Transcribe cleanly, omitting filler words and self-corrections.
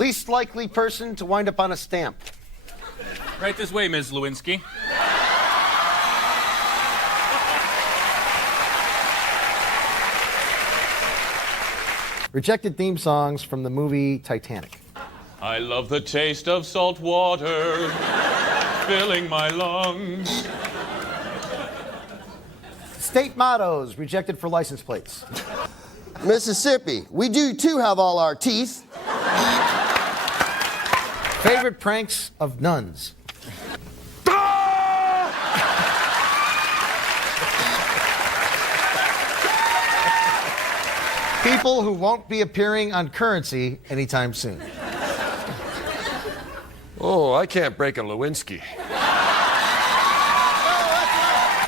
Least likely person to wind up on a stamp. Right this way, Ms. Lewinsky. Rejected theme songs from the movie Titanic. I love the taste of salt water filling my lungs. State mottos rejected for license plates. Mississippi, we do too have all our teeth. Favorite pranks of nuns. People who won't be appearing on Currency anytime soon. Oh, I can't break a Lewinsky.